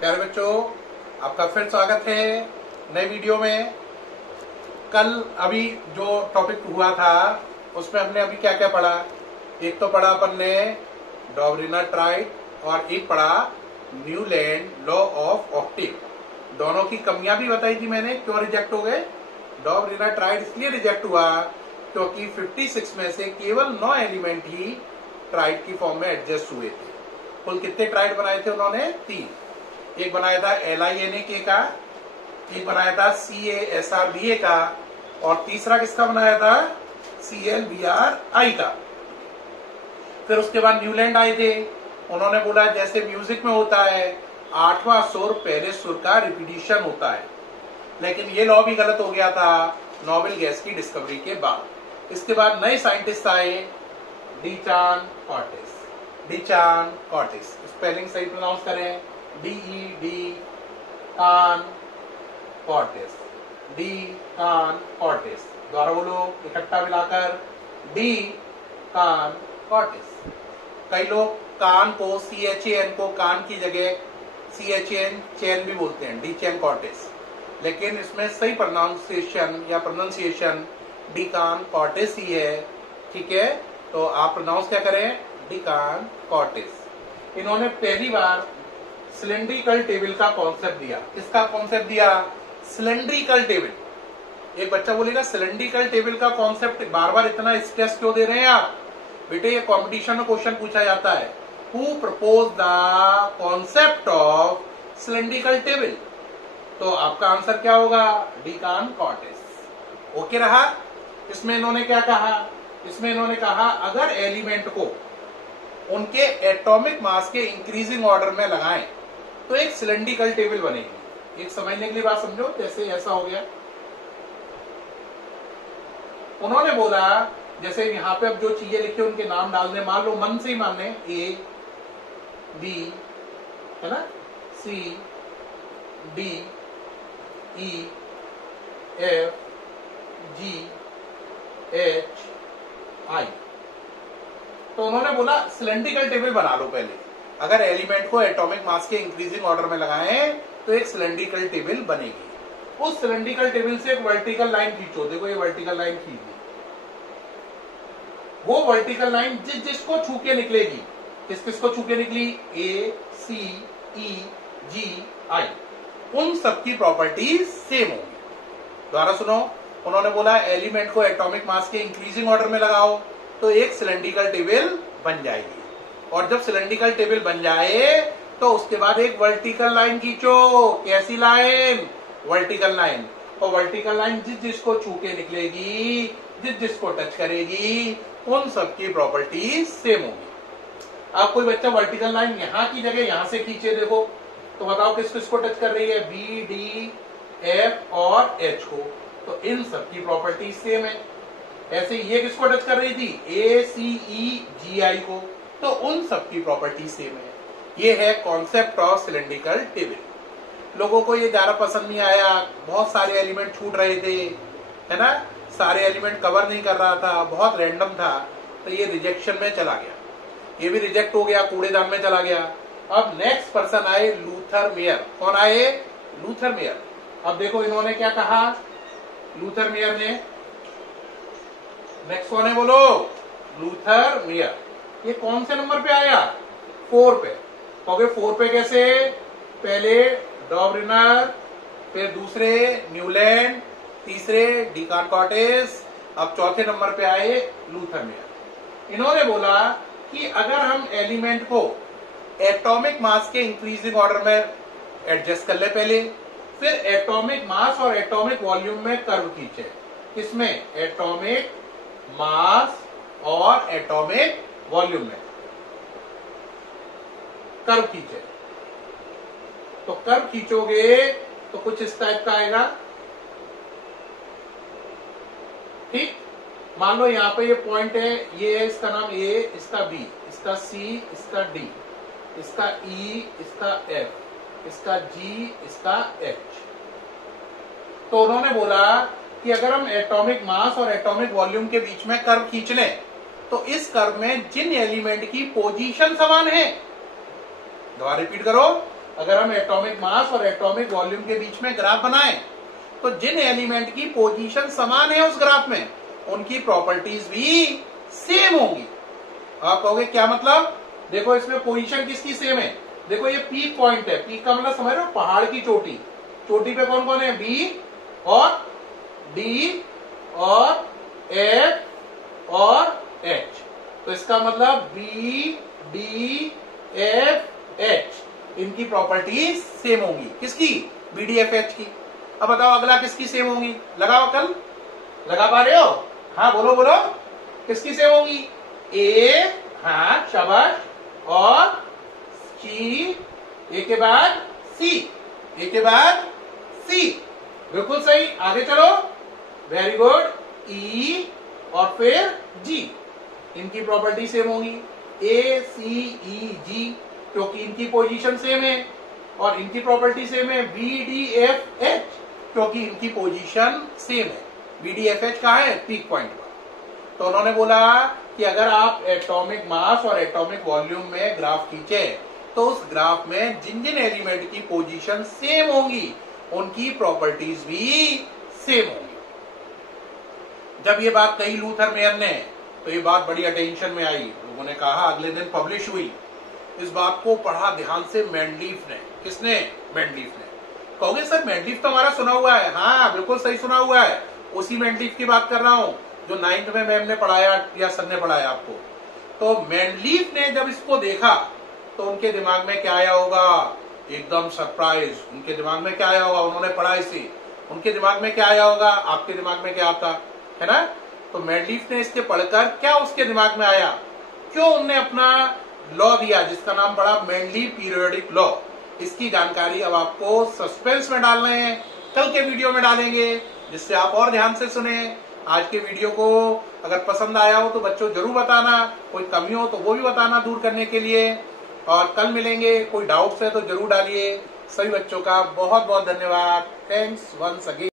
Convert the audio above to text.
प्यारे बच्चों, आपका फिर स्वागत है नए वीडियो में। कल अभी जो टॉपिक हुआ था उसमें हमने अभी क्या क्या पढ़ा। एक तो पढ़ा अपन ने डॉबरिना-ट्राइड और एक पढ़ा न्यूलैंड लॉ ऑफ ऑक्टेव। दोनों की कमियां भी बताई थी मैंने, क्यों रिजेक्ट हो गए। डॉबरिना-ट्राइड इसलिए रिजेक्ट हुआ क्योंकि 56 में से केवल 9 एलिमेंट ही ट्राइड की फॉर्म में एडजस्ट हुए थे। कुल कितने ट्राइड बनाए थे उन्होंने? 3। एक बनाया था LINAK का, एक बनाया था CASRBA का और तीसरा किसका बनाया था? CLBRI का। फिर उसके बाद न्यूलैंड आए थे। उन्होंने बोला जैसे म्यूजिक में होता है 8वां सुर पहले सुर का रिपीटिशन होता है, लेकिन ये लॉ भी गलत हो गया था नोबेल गैस की डिस्कवरी के बाद। इसके बाद नए साइंटिस्ट आए, डीचान कॉर्टिस। स्पेलिंग सही प्रोनाउंस करें, DED कान कॉर्टिस, डी कान कॉर्टिस। द्वारा बोलो इकट्ठा मिलाकर, डी कान कॉर्टिस। कई लोग कान को CHAN को कान की जगह CHAN चैन भी बोलते हैं, डी चैन कॉर्टिस, लेकिन इसमें सही प्रोनाउंसिएशन डी कान कॉर्टिस ही है। ठीक है, तो आप प्रोनाउंस क्या करें? डी कान कॉर्टिस। इन्होंने पहली बार सिलेंड्रिकल टेबल का कॉन्सेप्ट दिया। किसका कॉन्सेप्ट दिया? Cylindrical table. एक बच्चा बोलेगा सिलेंड्रिकल टेबल का कॉन्सेप्ट बार बार इतना स्ट्रेस क्यों दे रहे हैं आप? बेटे ये कंपटीशन में क्वेश्चन पूछा जाता है, who propose the concept of cylindrical table? तो आपका आंसर क्या होगा? डी कान कॉर्टिस। ओके रहा। इसमें इन्होंने क्या कहा? इसमें इन्होंने कहा अगर एलिमेंट को उनके एटॉमिक मास के इंक्रीजिंग ऑर्डर में लगाएं तो एक सिलेंड्रिकल टेबल बनेगी। एक समझने के लिए बात समझो, जैसे ऐसा हो गया। उन्होंने बोला जैसे यहाँ पे अब जो चीजें लिखी उनके नाम डालने, मान लो मन से ही मानने, A B है ना, C D E F G H I। तो उन्होंने बोला सिलेंड्रिकल टेबल बना लो पहले। अगर एलिमेंट को एटॉमिक मास के इंक्रीजिंग ऑर्डर में लगाएं तो एक सिलेंड्रिकल टेबल बनेगी। उस सिलेंड्रिकल टेबल से एक वर्टिकल लाइन खींचो। देखो ये वर्टिकल लाइन खींच दी, वो वर्टिकल लाइन जिसको छू के निकलेगी, किसको छू के निकली? A C E G I। उन सबकी प्रॉपर्टीज सेम होंगी। दोबारा सुनो, उन्होंने बोला एलिमेंट को एटॉमिक मास के इंक्रीजिंग ऑर्डर में लगाओ तो एक सिलेंड्रिकल टेबल बन जाएगी। और जब सिलेंड्रिकल टेबल बन जाए तो उसके बाद एक वर्टिकल लाइन खींचो। कैसी लाइन? Vertical line. और वर्टिकल लाइन जिसको छू के निकलेगी, जिसको टच करेगी, उन सबकी प्रॉपर्टीज सेम होगी। अब कोई बच्चा वर्टिकल लाइन यहां की जगह यहां से खींचे, देखो तो बताओ किसको टच कर रही है? B D F और H को। तो इन सबकी प्रॉपर्टीज सेम है। ऐसे ये किसको टच कर रही थी? A C E G I को। तो उन सबकी प्रॉपर्टी सेम है। ये है कॉन्सेप्ट ऑफ सिलेंड्रिकल टेबल। लोगों को ये ज्यादा पसंद नहीं आया, बहुत सारे एलिमेंट छूट रहे थे, है ना, सारे एलिमेंट कवर नहीं कर रहा था, बहुत रैंडम था, तो ये रिजेक्शन में चला गया। ये भी रिजेक्ट हो गया, कूड़ेदान में चला गया। अब नेक्स्ट पर्सन आए लूथर मेयर। कौन आए? Luther mayor. अब देखो इन्होंने क्या कहा लूथर मेयर ने। नेक्स्ट कौन है बोलो? Luther mayor. ये कौन से नंबर पे आया? 4 पे। ओके, 4 पे कैसे? पहले डॉबरिनर, फिर दूसरे न्यूलैंड, तीसरे डी कान कॉर्टिस, अब चौथे नंबर पे आए लूथर मेयर। इन्होंने बोला कि अगर हम एलिमेंट को एटॉमिक मास के इंक्रीजिंग ऑर्डर में एडजस्ट कर ले पहले, फिर एटॉमिक मास और एटॉमिक वॉल्यूम में कर्व खींचे। किसमें? एटॉमिक मास और एटॉमिक वॉल्यूम में कर्व खींचे। तो कर्व खींचोगे तो कुछ इस टाइप का आएगा। ठीक, मान लो यहां पे ये पॉइंट है, ये है इसका नाम A, इसका B, इसका C, इसका D, इसका E, इसका F, इसका G, इसका H। तो उन्होंने बोला कि अगर हम एटॉमिक मास और एटॉमिक वॉल्यूम के बीच में कर्व खींच लें तो इस कर्व में जिन एलिमेंट की पोजीशन समान है, दोबारा रिपीट करो, अगर हम एटॉमिक मास और एटॉमिक वॉल्यूम के बीच में ग्राफ बनाएं तो जिन एलिमेंट की पोजीशन समान है उस ग्राफ में उनकी प्रॉपर्टीज भी सेम होंगी। आप कहोगे क्या मतलब? देखो इसमें पोजीशन किसकी सेम है? देखो ये पीक पॉइंट है, पीक का मतलब समझ रहे हो, पहाड़ की चोटी। चोटी पे कौन कौन है? बी और डी और एफ और एच। तो इसका मतलब बी डी एफ एच इनकी प्रॉपर्टीज सेम होंगी। किसकी? बी डी एफ एच की। अब बताओ अगला किसकी सेम होंगी? लगाओ, कल लगा पा रहे हो? हाँ बोलो बोलो, किसकी सेम होंगी? ए, हाँ शाबाश, और सी, ए के बाद सी, ए के बाद सी, बिल्कुल सही। आगे चलो, वेरी गुड। ई और फिर जी, इनकी प्रॉपर्टी सेम होंगी। ए सी ई जी, क्योंकि इनकी पोजीशन सेम है, और इनकी प्रॉपर्टी सेम है। बी डी एफ एच, क्योंकि इनकी पोजीशन सेम है। बी डी एफ एच कहाँ है? पीक पॉइंट पर। तो उन्होंने बोला कि अगर आप एटॉमिक मास और एटॉमिक वॉल्यूम में ग्राफ खींचे तो उस ग्राफ में जिन जिन एलिमेंट की पोजीशन सेम होंगी उनकी प्रॉपर्टीज भी सेम होंगी। जब ये बात कही लूथर मेयर ने तो ये बात बड़ी अटेंशन में आई। लोगों ने कहा, अगले दिन पब्लिश हुई। इस बात को पढ़ा ध्यान से मेंडलीफ ने। किसने? मेंडलीफ ने। कहोगे सर मेंडलीफ तो हमारा सुना हुआ है। हाँ बिल्कुल सही सुना हुआ है, उसी मेंडलीफ की बात कर रहा हूं जो 9th में मैम ने पढ़ाया या सर ने पढ़ाया आपको। तो मेंडलीफ ने जब इसको देखा तो उनके दिमाग में क्या आया होगा? एकदम सरप्राइज। उनके दिमाग में क्या आया होगा? उन्होंने पढ़ा इसे, उनके दिमाग में क्या आया होगा? आपके दिमाग में क्या आता है ना? तो मेंडलीफ ने इसके पढ़कर क्या उसके दिमाग में आया, क्यों उनने अपना लॉ दिया जिसका नाम पड़ा मेंडलीफ पीरियोडिक लॉ, इसकी जानकारी अब आपको सस्पेंस में डाल रहे हैं, कल के वीडियो में डालेंगे, जिससे आप और ध्यान से सुने। आज के वीडियो को अगर पसंद आया हो तो बच्चों जरूर बताना, कोई कमी हो तो वो भी बताना दूर करने के लिए, और कल मिलेंगे। कोई डाउट्स है तो जरूर डालिए। सभी बच्चों का बहुत बहुत धन्यवाद। Thanks once again.